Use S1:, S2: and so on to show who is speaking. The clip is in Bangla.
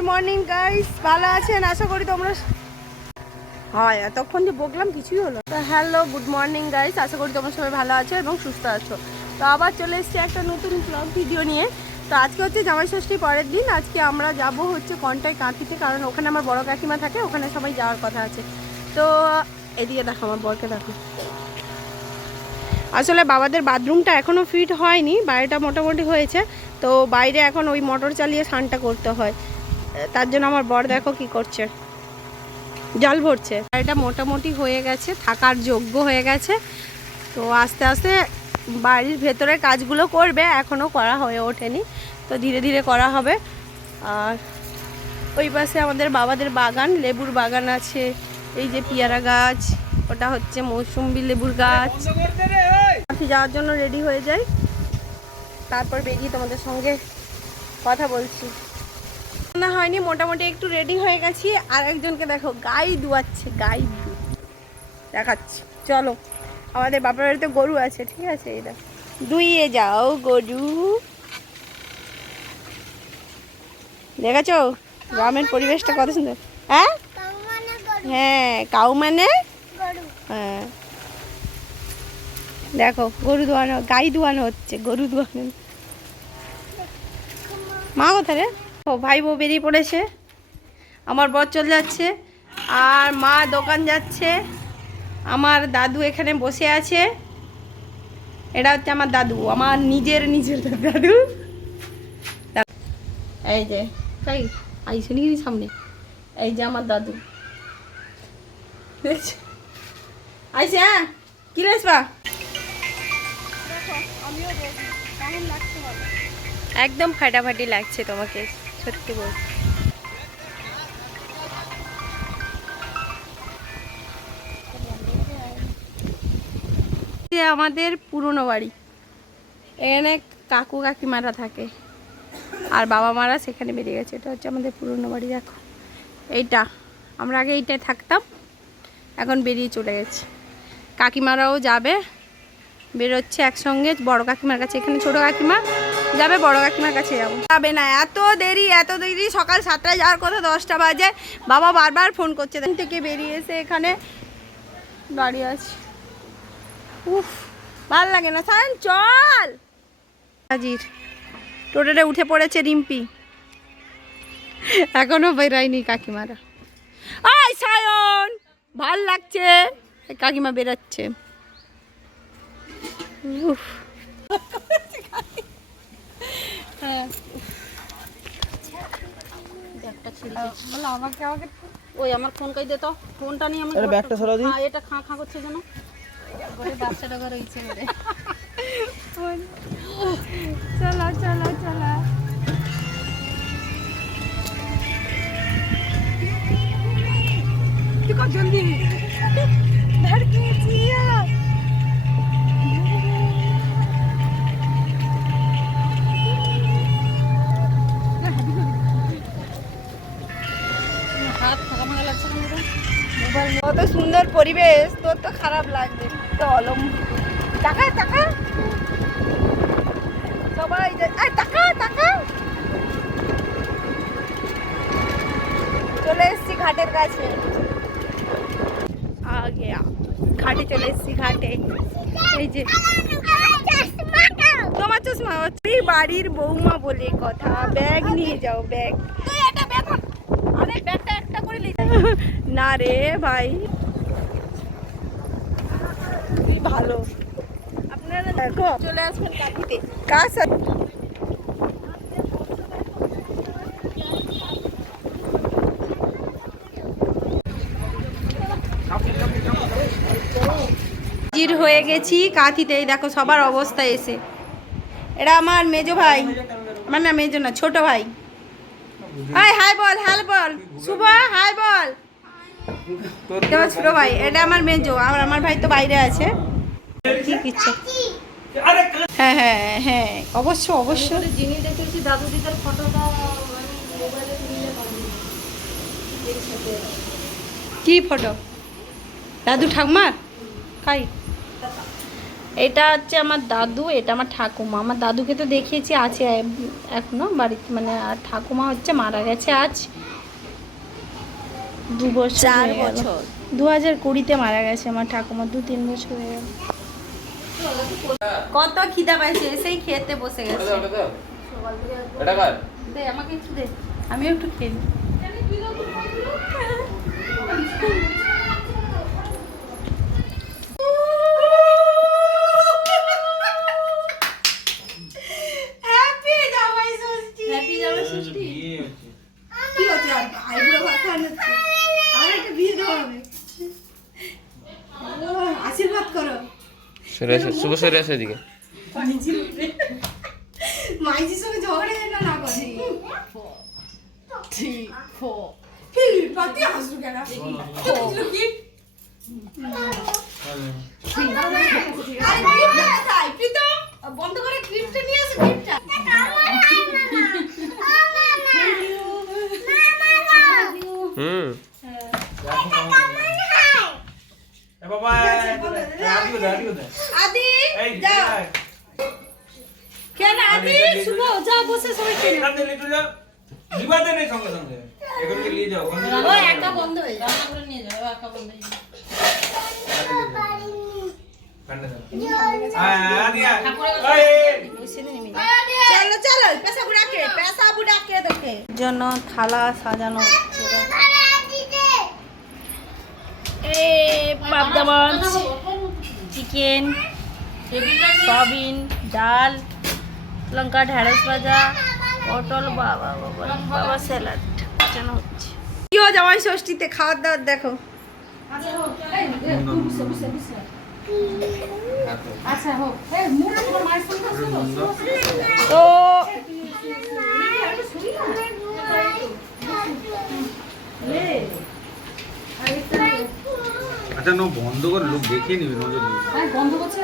S1: গুড মর্নিং গাইস ভালো আছেন? আশা করি তোমরা হয়, এতক্ষণ যে বকলাম, কিছুই হলো তো হ্যালো গুড মর্নিং গাইস আশা করি তোমরা সবাই ভালো আছো এবং সুস্থ আছো। তো আবার চলে এসেছি একটা নতুন ব্লগ ভিডিও নিয়ে। তো আজকে হচ্ছে জামাই ষষ্ঠী পরের দিন। আজকে আমরা যাব হচ্ছে কন্টায় কাঁথিতে, কারণ ওখানে আমার বড় কাকিমা থাকে, ওখানে সবাই যাওয়ার কথা আছে। তো এদিকে দেখো আমার বরকে দেখো। আসলে বাবাদের বাথরুমটা এখনও ফিট হয়নি বাইরেটা মোটামুটি হয়েছে। তো বাইরে এখন ওই মোটর চালিয়ে স্নানটা করতে হয়। তার জন্য আমার বর দেখো কি করছে। জল ভরছে। বাড়িটা মোটামুটি হয়ে গেছে, থাকার যোগ্য হয়ে গেছে। তো আস্তে আস্তে বাড়ির ভেতরে কাজগুলো করবে এখনও করা হয়ে ওঠেনি। তো ধীরে ধীরে করা হবে। আর ওই পাশে আমাদের বাবাদের বাগান, লেবুর বাগান আছে। এই যে পিয়ারা গাছ, ওটা হচ্ছে মৌসুম্বি লেবুর গাছ। কাছে যাওয়ার জন্য রেডি হয়ে যাই। তারপর বেরিয়ে তোমাদের সঙ্গে কথা বলছি। না হয়নি, মোটামুটি একটু রেডি হয়ে গেছি। আর একজনকে দেখো, গাই দুয়াচ্ছে, গাই দেখাচ্ছি, চলো। আমাদের বাপের বাড়িতে গরু আছে, ঠিক আছে? এই দুইয়ে যাও, গরু। দেখেছ? গ্রামের পরিবেশটা কত সুন্দর। হ্যাঁ? হ্যাঁ কাউ মানে? হ্যাঁ। দেখো, গরু ধোয়ানো, গাই ধোয়ানো হচ্ছে, গরু ধোয়ানো। মা কোথায় রে? ও ভাই বউ বেরিয়ে পড়েছে। আমার বর চলে যাচ্ছে আর মা দোকান যাচ্ছে। আমার দাদু এখানে বসে আছে। এটা হচ্ছে আমার দাদু আমার নিজের নিজের দাদু। এই যে তাই আইসে নাকি সামনে? এই যে আমার দাদু। দেখছ? আইসে হ্যাঁ কি লেসবা একদম ফাটাফাটি লাগছে তোমাকে। সত্যি বল যে আমাদের পুরনো বাড়ি। এখানে কাকু কাকিমারা থাকে, আর বাবা মারা সেখানে বেরিয়ে গেছে। এটা হচ্ছে আমাদের পুরনো বাড়ি, দেখো। এইটা, আমরা আগে এইটায় থাকতাম, এখন বেরিয়ে চলে গেছে। কাকিমারাও যাবে, বেরোচ্ছে একসঙ্গে, বড় কাকিমার কাছে। এখানে ছোট কাকিমা যাবে বড় কাকিমার কাছে যাব। যাবে না, এত দেরি এত দেরি, সকাল সাতটায় যাওয়ার কথা, দশটা বাজে। বাবা বারবার ফোন করছে। এখান থেকে বেরিয়ে এসে এখানে দাঁড়িয়ে আছে। উফ, ভালো লাগে না। সায়ন, চল! হাজির। টোটোতে উঠে পড়েছে রিম্পি। এখনও বেরায়নি কাকিমারা। আয় সায়ন, ভালো লাগছে। কাকিমা বেরাচ্ছে। উফ। বলে আমাকে
S2: ওই আমার ফোন কাই দে ফোনটা নিয়ে আমি
S3: ব্যাগটা
S2: হ্যাঁ, এটা খাঁ খাঁ করছে যেন। ওই
S1: চলো চলো চলো। পরিবেশ তোর তো খারাপ লাগবে তো অলম টাকা টাকা। সবাই টাকা টাকা। চলে এসছি ঘাটের কাছে। আগে ঘাটে চলে এসছি ঘাটে। এই যে তোমার চশমা হচ্ছে বাড়ির বৌমা বলে কথা। ব্যাগ নিয়ে যাও ব্যাগ।
S2: আরে ব্যাগটা একটা করে লি
S1: না রে ভাই। তুই ভালো। আপনারা দেখো। চলে আসবেন সাথে হাজির হয়ে গেছি কাঁথিতে। এই দেখো সবার অবস্থা এসে। এটা আমার মেজো ভাই। আমার না মেজো না ছোট ভাই। হাই হাই বল হাই বল। শুভ হাই বল। ছোট ভাই এটা আমার মেজো। আর আমার ভাই তো বাইরে আছে। হ্যাঁ হ্যাঁ হ্যাঁ অবশ্য অবশ্য।
S2: যিনি দেখেছি দাদু দিদার ফটোটা মোবাইলে
S1: কি ফটো? দাদু ঠাকুমার? কাই? এটা হচ্ছে আমার দাদু এটা আমার ঠাকুমা। আমার দাদুকে তো দেখিয়েছি আছে এখনও বাড়িতে মানে আর ঠাকুমা হচ্ছে মারা গেছে আজ। দু বছর। দু হাজার কুড়িতে মারা গেছে আমার ঠাকুমা দু তিন বছর হয়ে গেল। কত খিদা পাইছে এসেই খেতে বসে গেছে।
S3: এটা কার।
S1: দে আমাকে একটু দে। আমিও একটু খেয়ে নিই। Happy জামাই ষষ্ঠী।
S2: হ্যাপি জামাই ষষ্ঠী
S1: কি হচ্ছে আর আইবুড়ো ভাত খাওয়ানো হচ্ছে? আমার একটা বিয়ে দেওয়া হবে ও, আশীর্বাদ করো
S3: সরে আসে শুভ সরে আসে এদিকে।
S1: মাইজির সঙ্গে ঝগড়া যেন না করে।
S2: ঠিক
S1: পাতি হাসু কেন কি বন্ধ করে ক্লিপটা নিয়ে আসো ক্লিপটা
S3: হুম
S1: আদি কেন আদি? শুভ যা বসে সবাই খেয়ে
S4: সঙ্গে সঙ্গে। এগুলোকে নিয়ে যাও
S1: একা বন্ধ হয়ে যাবে।
S2: করে নিয়ে যাও একা বন্ধ হয়ে
S1: জন্য থালা সাজানো হচ্ছে। এ পাবদা মাছ চিকেন সয়াবিন ডাল লঙ্কা ঢেঁড়স ভাজা পটল বাবা বাবা বাবা স্যালাড। কেন হচ্ছে। কি জামাই ষষ্ঠীতে? খাওয়ার দাওয়ার দেখো।
S2: আচ্ছা হোক। এই এ, বুঝছে, বুঝছে, বুঝছে। আচ্ছা হোক এই মুখ তোমার মায়ের সঙ্গে আসছো তো? শোনো, শোনো, শোনো।
S1: তো
S4: আচ্ছা নো বন্ধ করে লোক দেখিয়ে নিবি নজর
S2: হ্যাঁ, বন্ধ করছে?